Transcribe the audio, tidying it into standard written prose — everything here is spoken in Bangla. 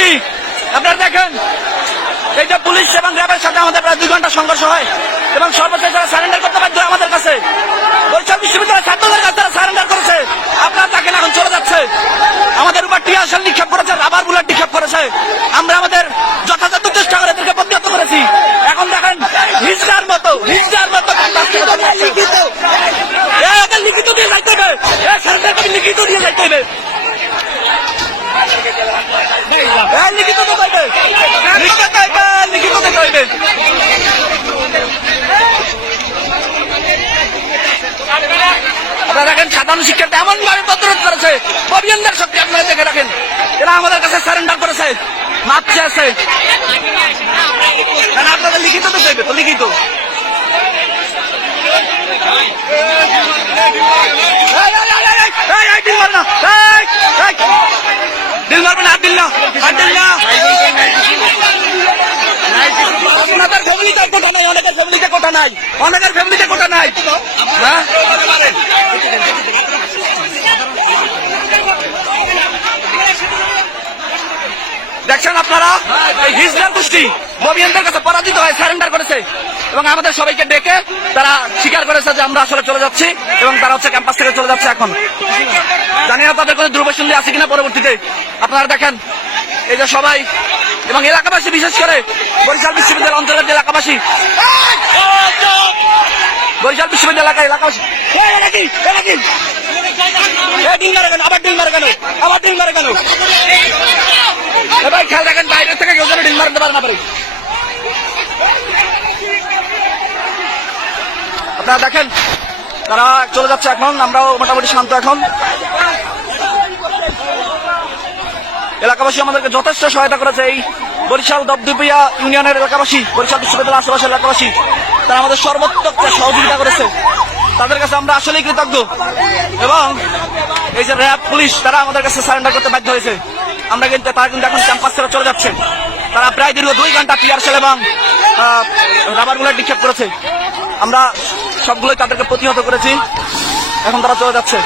খুশি। আপনারা দেখেন এই যে পুলিশ এবং র্যাবের সাথে আমাদের প্রায় 2 ঘন্টা সংঘর্ষ হয় এবং সর্বশেষ তারা সারেন্ডার করতে বাধ্য হয় আমাদের কাছে। বরিশাল বিশ্ববিদ্যালয়ের ছাত্রদের কাছে তারা সারেন্ডার করেছে। আপনারা দেখেন এখন চলে যাচ্ছে। আমাদের উপর টিয়ার শেল নিক্ষেপ করেছে, রাবার বুলেট নিক্ষেপ করেছে। আমরা আমাদের যথাযথ চেষ্টা করে এদেরকে প্রতিহত করেছি। এখন দেখেন হিজড়ার মতো লিখিত দিয়ে যাইতে হবে, সারেন্ডার করে লিখিত দিয়ে যাইতে হবে। লিখিত দিতে হইবে, লিখিত দিতে হইবে। আপনারা দেখেন সাধারণ শিক্ষার্থী এমন ভাবে প্রতিরোধ করেছে, অভিযানদের শক্তি আপনারা দেখে রাখেন। এরা আমাদের কাছে সারেন্ডার করেছে, মাপছে আছে। আপনাদের লিখিত দিতে হইবে তো, লিখিত। দিল মারবে না, দিল না, দিল না। আপনাদের ফ্যামিলিতে কোটা নাই, অনেকের ফ্যামিলিতে কোটা নাই, অনেকের ফ্যামিলিতে কোটা নাই। হ্যাঁ দেখছেন আপনারা, এই হিজড়ার গোষ্ঠী ববিয়ানদের কাছে পরাজিত হয়ে সারেন্ডার করেছে এবং আমাদের সবাইকে ডেকে তারা স্বীকার করেছে যে আমরা আসলে চলে যাচ্ছি এবং তারা হচ্ছে ক্যাম্পাস থেকে চলে যাচ্ছে। এখন জানি না তাদের কোনো দুর্বসন্ধি আছে কিনা পরবর্তীতে। আপনারা দেখেন এই যে সবাই এবং এলাকাবাসী, বিশেষ করে বরিশাল বিশ্ববিদ্যালয় অঞ্চলের যে এলাকাবাসী, বরিশাল বিশ্ববিদ্যালয় এলাকাবাসী ডিল মারে কেন, আবার ডিল মারে কেন, আবার ডিল মারে কেন? এবার খেয়াল রাখেন বাইরে থেকে কেউ যেন ডিল মারতে পারে না পারে। আপনারা দেখেন তারা চলে যাচ্ছে। এখন আমরাও মোটামুটি শান্ত। এখন এলাকাবাসী আমাদেরকে যথেষ্ট সহায়তা করেছে। এই বরিশাল দপদপিয়া ইউনিয়নের এলাকাবাসী, বরিশাল বিশ্ববিদ্যালয়ের আশেপাশের এলাকাবাসী, তারা আমাদের সর্বোত্তম সহযোগিতা করেছে। তাদের কাছে আমরা আসলেই কৃতজ্ঞ। এবং এই যে র্যাব, পুলিশ, তারা আমাদের কাছে সারেন্ডার করতে বাধ্য হয়েছে। তারা কিন্তু এখন ক্যাম্পাস ছেড়ে চলে যাচ্ছে। তারা প্রায় দীর্ঘ 2 ঘন্টা টিয়ার শেল এবং রাবার বুলেট নিক্ষেপ করেছে। আমরা সবগুলোই তাদেরকে প্রতিহত করেছি। এখন তারা চলে যাচ্ছে।